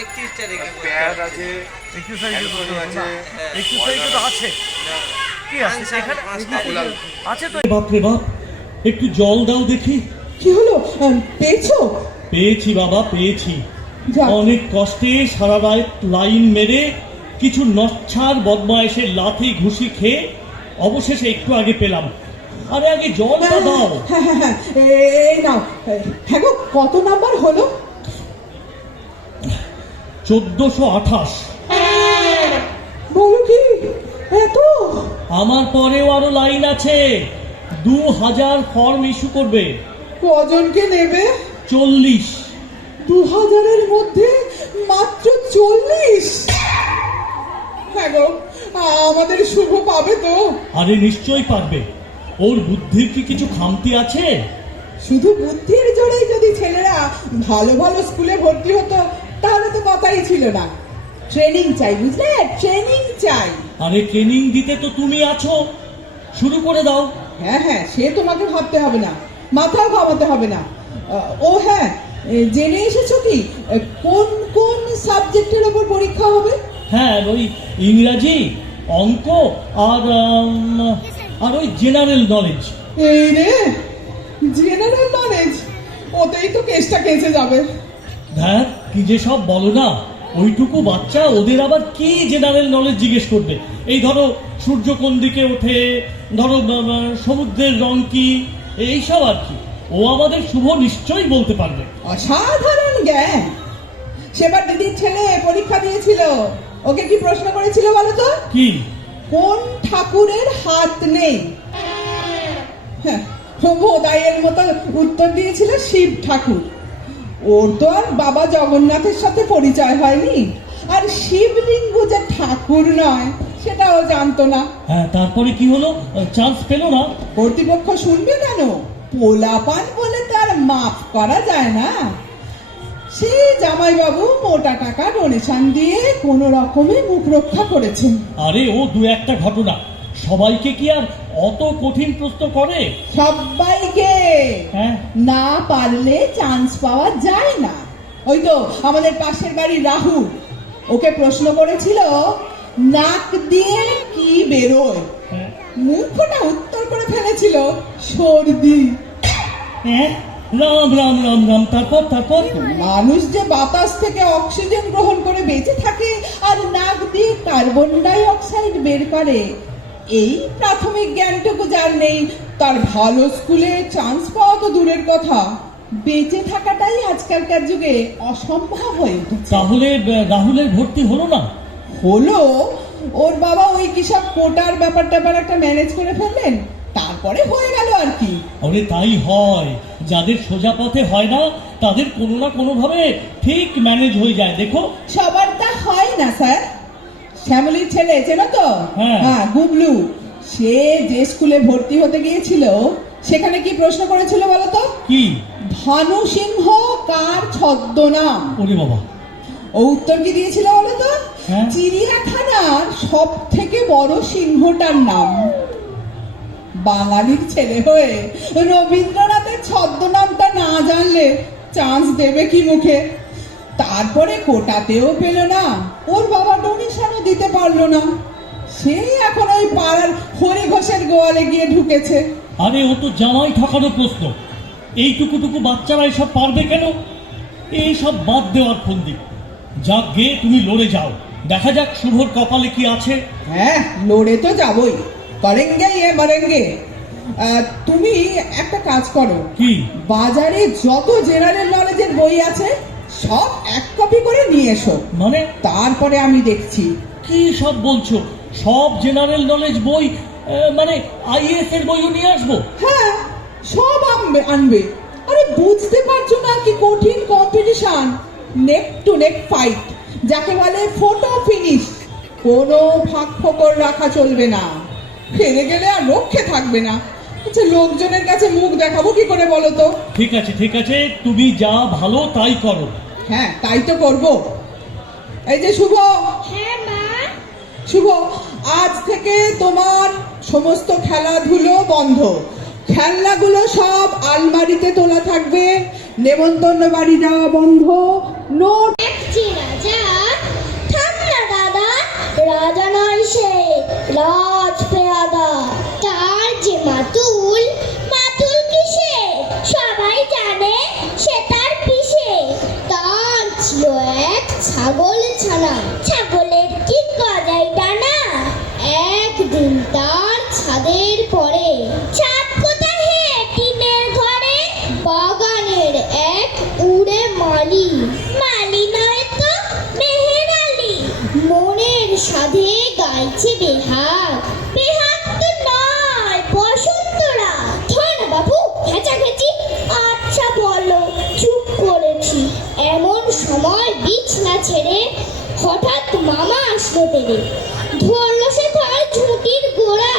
একত্রিশটা রেখে করতে প্যাড আছে এক্সারসাইজ আছে এক্সারসাইজ তো আছে। কি আছে? পাঁচ সাত এখানে পাঁচটা গুলাল। আছে তো? বাপরে বাপ একটু জল দাও দেখি। কি হলো? পেয়েছ? পেয়েছি বাবা পেয়েছি। অনেক কষ্টে সারা রাত লাইন মেরে কিছু নচ্ছার বদমায়েশের লাথি ঘুষি খেয়ে অবশেষে একটু আগে পেলাম। আরে আগে জলটা দাও। হ্যাঁ হ্যাঁ হ্যাঁ এই নাও। হ্যাঁ গো কত নাম্বার হলো? চোদ্দশো আঠাশ। কি এত? আমার পরেও আরও লাইন আছে। দু হাজার ফর্ম ইস্যু করবে। কজনকে নেবে? চল্লিশ। দু হাজারের মধ্যে মাত্র চল্লিশ? হ্যাঁ গো আমাদের শুভ পাবে তো। আরে নিশ্চয়ই পারবে। ওর বুদ্ধির কি কিছু খামতি আছে? শুধু বুদ্ধির জোরেই যদি ছেলেরা ভালো ভালো স্কুলে ভর্তি হতো তাহলে তো কথাই ছিল না। ট্রেনিং চাই বুঝলে? ট্রেনিং চাই। আরে ট্রেনিং দিতে তো তুমি আছো। শুরু করে দাও। হ্যাঁ হ্যাঁ সে তোমাকে ভাবতে হবে না। মাথাও ঘামাতে হবে না। ও হ্যাঁ জেনে এসেছ কি? কোন কোন সাবজেক্টের ওপর পরীক্ষা হবে? হ্যাঁ ওই ইংরাজি অঙ্ক আর আর ওই জেনারেল নলেজ এই রে জেনারেল নলেজ ওতেই তো কেসটা কেসে যাবে। হ্যাঁ কি যে সব বলো না? ওইটুকু বাচ্চা ওদের আবার কি জেনারেল নলেজ জিজ্ঞেস করবে? এই ধরো সূর্য কোন দিকে ওঠে ধরো সমুদ্রের রং কি? এইসব আর কি। ও আমাদের শুভ নিশ্চয়ই বলতে পারবে। অসাধারণ জ্ঞান। সেবার দিদির ছেলে পরীক্ষা দিয়েছিল। ওকে কি প্রশ্ন করেছিল বলো তো? কি? কোন ঠাকুরের হাত নেই? হ্যাঁ মতো উত্তর দিয়েছিল শিব ঠাকুর। ওর তো আর বাবা জগন্নাথের সাথে পরিচয় হয়নি। আর শিবলিঙ্গ যে ঠাকুর নয় সেটাও জানতো না। হ্যাঁ তারপরে কি হলো? চান্স পেল না। কর্তৃপক্ষ শুনবে কেন? পোলাপান বলে তার মাফ করা যায় না। সে জামাইবাবু মোটা টাকা ডোনেশন দিয়ে কোনো রকমে মুখ রক্ষা করেছেন। আরে ও দু একটা ঘটনা। সবাইকে কি আর অত কঠিন প্রশ্ন করে? সবাইকে হ্যাঁ। না পারলে চান্স পাওয়া যায় না। ওই তো আমাদের পাশের বাড়ি রাহুল। ওকে প্রশ্ন করেছিল নাক দিয়ে কি বেরোয়? হ্যাঁ। মূর্খটা উত্তর করে ফেলেছিল সর্দি। হ্যাঁ। রাম রাম রাম রাম তারপর তারপর? মানুষ যে বাতাস থেকে অক্সিজেন গ্রহণ করে বেঁচে থাকে আর নাক দিয়ে কার্বন ডাই অক্সাইড বের করে এই প্রাথমিক জ্ঞানটুকু যার নেই তার ভালো স্কুলে চান্স পাওয়া তো দূরের কথা। বেঁচে থাকাটাই আজকালকার যুগে অসম্ভব হয়ে উঠেছে। তাহলে রাহুলের ভর্তি হলো না? হলো। ওর বাবা ওই কি সব কোটার ব্যাপার ট্যাপার একটা ম্যানেজ করে ফেললেন তারপরে হয়ে গেল আর কি। আরে তাই হয়। যাদের সোজা পথে হয় না তাদের কোনো না কোনো ভাবে ঠিক ম্যানেজ হয়ে যায়। দেখো। সবার তা হয় না স্যার। শ্যামলির ছেলে চেনো তো? হ্যাঁ। হ্যাঁ গুবলু সে যে স্কুলে ভর্তি হতে গিয়েছিল সেখানে কি প্রশ্ন করেছিল বলতো কি? ভানু সিংহ কার ছদ্মনাম? ওরে বাবা। ও উত্তর কি দিয়েছিল বলতো হ্যাঁ। চিড়িয়াখানার সব থেকে বড় সিংহটার নাম। বাঙালির ছেলে হয়ে রবীন্দ্রনাথের ছদ্মনামটা না জানলে চান্স দেবে কি মুখে? তারপরে কোটাতেও পেল না। ওর বাবা ডোনেশনও দিতে পারল না। সে এখন ওই পাড়ার হরি ঘোষের গোয়ালে গিয়ে ঢুকেছে। আরে ও তো জামাই ঠকানো প্রশ্ন। এইটুকুটুকু বাচ্চারা এসব পারবে কেন? এই সব বাদ দেওয়ার ফন্দি। যাক গে তুমি লড়ে যাও। দেখা যাক শুভর কপালে কি আছে। হ্যাঁ লড়ে তো যাবই। করেঙ্গে ইয়ে মরেঙ্গে তুমি একটা কাজ করো। কি? বাজারে যত জেনারেল নলেজের বই আছে সব এক কপি করে নিয়ে এসো। মানে? তারপরে আমি দেখছি। কি সব বলছো? সব জেনারেল নলেজ বই মানে আইএস এর বইও নিয়ে আসব? হ্যাঁ সব আনবে আনবে। আরে বুঝতে পারছ না কি কঠিন competition neck to neck fight যাকে বলে ফটো ফিনিশ কোনো ফাঁক ফোকর রাখা চলবে না। হেরে গেলে আর রক্ষে থাকবে না। আচ্ছা, লোকজনের কাছে মুখ দেখাবো কি করে বলো তো? ঠিক আছে ঠিক আছে তুমি যা ভালো তাই করো। হ্যাঁ তাই তো করব। এই যে শুভ। হ্যাঁ মা। শুভ আজ থেকে তোমার সমস্ত খেলাধুলো বন্ধ। খেলনাগুলো সব আলমারিতে তোলা থাকবে। নেমন্তন্ন বাড়ি যাওয়া বন্ধ। নো দেখছি রাজা। থাম না দাদা রাজা নয় সে রাজ পেয়াদা তার যে মাতু টানা। ছাগলের কি গজাই টানা? একদিন তার ছাদের পরে ছাদ কোথায় হে টিনের ঘরে? বাগানের এক উড়ে মালি। মালি নয় তো মেহের আলী মনের সাধে গাইছে বেহার বেহার তো নয় বসন্তরা। ধন বাবু খেঁচা খেঁচি আচ্ছা বলো চুপ করেছি। এমন সময় বিছনা ছেড়ে হঠাৎ মামা আসলো টেনে। ধরলো সে তার ঝুঁকির গোড়া।